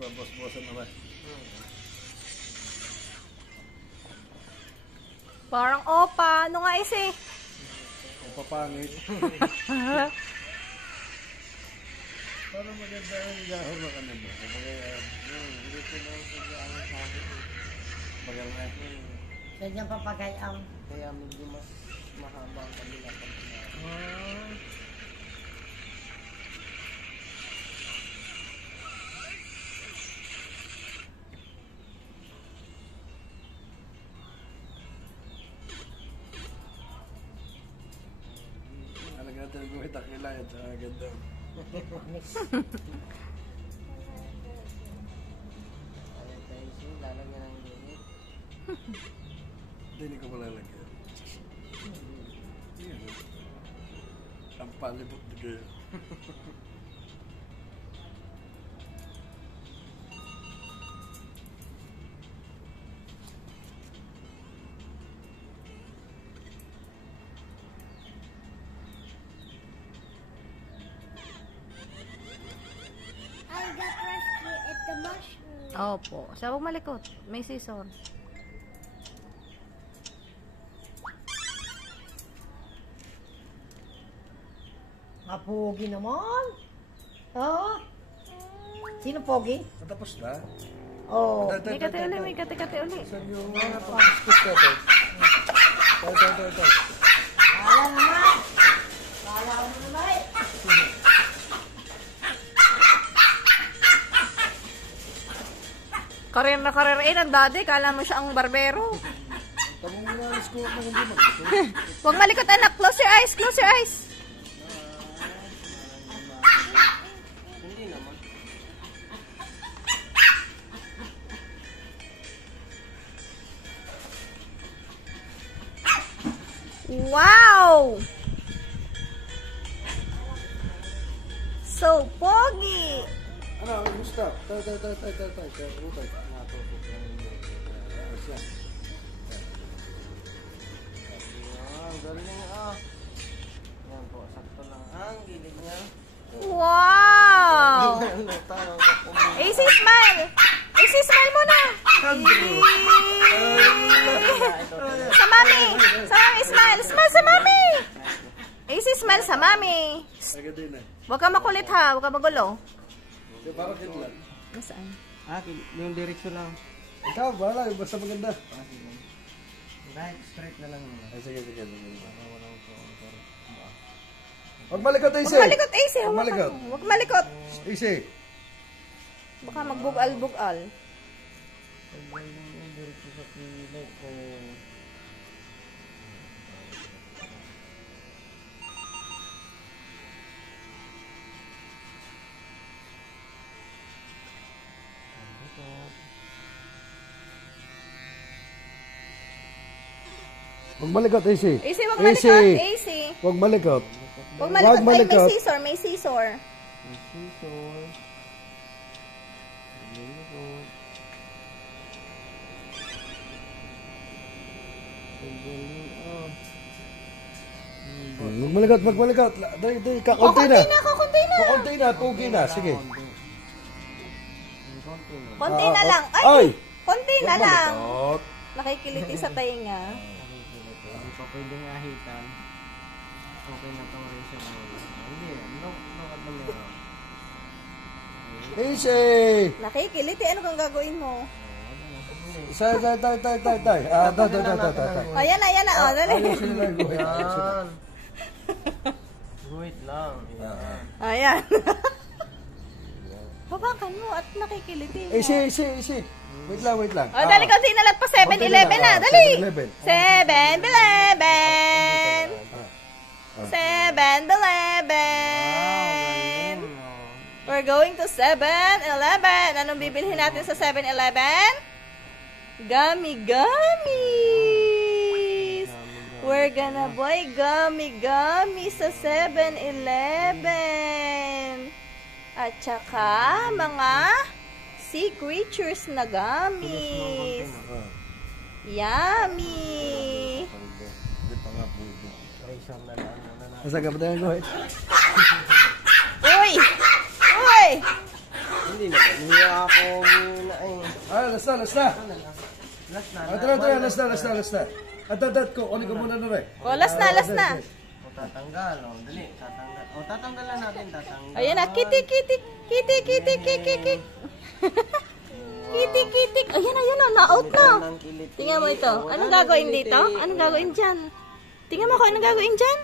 Babos-bosan naman. Parang opa. Ano nga isi? Opa pangit. Parang maganda ang gahor na ka naman. Hindi ko na pag-aaral sa akin. Maganda. Ganyan papagayam. Kaya medyo mas mahaba ang kanila pag Alaga natin gumit ang kilay at ganda. ayaw tayo siya, lalagyan ng limit. Hindi ko malalagyan. Yan. Ang palibot na kayo. I got rescue at the mushroom. Opo. Siya huwag malikot. May scissor. Pogi naman. Oo. Sino pogi? Matapos na? Oo. May kate uli. May kate uli. Saan yung paskus ka ito? Ito. Wala naman. Wala ko naman. Karir na karir ang daddy. Kala mo siya ang barbero. Tamang umalis ko kung hindi mag-ito. Huwag malikot anak. Close your eyes. Close your eyes. Hindi naman. Wow! So pogi! Ano? Gusto? Tayo. Natutok lang yun. Siya. Yan, galing ah. Yan po, sakto lang ang gilid niya. Wow! Ano tayo kapumili. AC smile! AC smile muna! Sa mami! Sa mami smile! Smile sa mami! AC smile sa mami! Agad din eh. Huwag ka makulit ha, huwag ka magulo. Di parang kitlan. Nasaan? Yung direksyon lang. Ikaw, bahala. Basta maganda. Right, straight na lang muna. Ay, sige. Walang Huwag malikot, AC. Huwag malikot AC! Huwag malikot. Huwag malikot! AC. Baka magbugal-bugal. yung direksyon sa kilay ko. Huwag malikot, AC. AC, huwag malikot! AC! Huwag malikot. Huwag malikot! Ay, malikot. may scissor! May scissor! Huwag malikot. Dahil, kakunti na. Kakunti na, pugi na. Sige. Konti na lang. Ay! Ay! Konti na lang. Malikot. Nakikiliti sa tainga. Hindi pa pwedeng ahitan. Okay na itong razor mo. Hindi, no at the mirror. Easy! Nakikiliti. Ano kang gagawin mo? Tay. Ayan na. O, dali. Yan. Wait lang. Yan. Ayan. Babakan mo at nakikiliti. Easy. Wait lang. O, dali ko sinalat pa 7-Eleven na. Dali. 7-Eleven. 7-Eleven. We're going to 7-Eleven. Anong bibilhin natin sa 7-Eleven? Gummies. We're gonna buy gummy sa 7-Eleven. At saka mga sea creatures na gummies. Yummy. Razor na lang. Masa ka ba tayo ko? Uy! Hindi naman. Hindi ako muna eh. Ah, last na. Last na. Last na. At ko, kunin ko muna na rin. O, last na. O tatanggal. O dali. Tatanggal. O tatanggalan natin. Tatanggal. Ayan na, kitik. Kitik. Ayan na, na-out na. Tingnan mo ito. Anong gagawin dito? Anong gagawin dyan? Tingnan mo ako, anong gagawin dyan?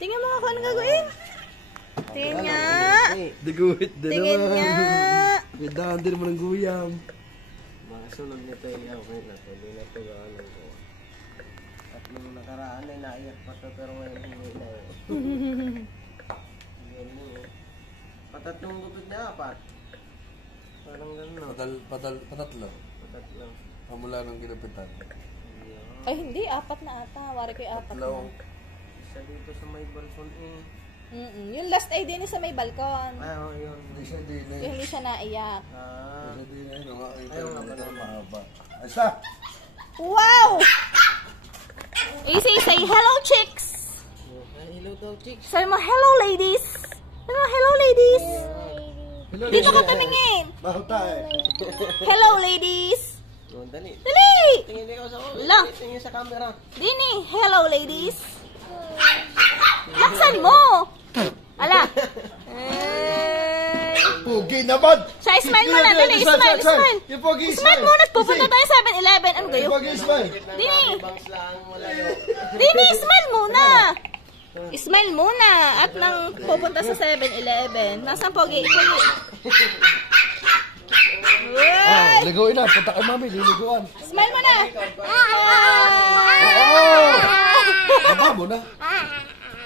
Tingnan mo ako, anong gagawin? Tingnan nga. Diguhit din Tingin nga. Dahan din mo ng guyam. Mga sunod nito yung okay na to. Hindi na to gano'n ko. At nung nakaraan ay naiyak pa to pero ngayon hindi na eh. Yan yun. Patatlong gupit na apat. Parang gano'n. Patatlo. Patatlo. Pamula ng ginupitan. Ay, hindi. 4 na ata. Wari ko yung 4 na. Isa dito sa may balkon eh. Yung last ay din sa may balkon. Ay, oh, yun. Hindi siya din eh. Yung hindi siya naiyak. Ah. Hindi siya din eh. Ito yung mahaba. Asa? Wow! Easy, say hello, chicks! Ay, hello daw, chicks. Say mo, hello, ladies! Hello, ladies! Dito ka tumingin! Bahuta eh. Hello, ladies! Oh, dali. Dali! Tingin ko sa Lang. Tingin sa camera. Dini, hello, ladies! Laksan mo! Ala! Pugi naman! Siya, smile mo na, dali, smile! Yung Pugi, Smile muna, pupunta tayo 7-Eleven. Ano kayo? Pugi, smile! Dini! Bangs lang, wala yo. Dini, smile muna! Smile muna at nang pupunta sa 7-Eleven. Nasaan Pogi? Uy! Ligoin na. Punta kay mami. Liliguan. Smile mo na! Baba mo na.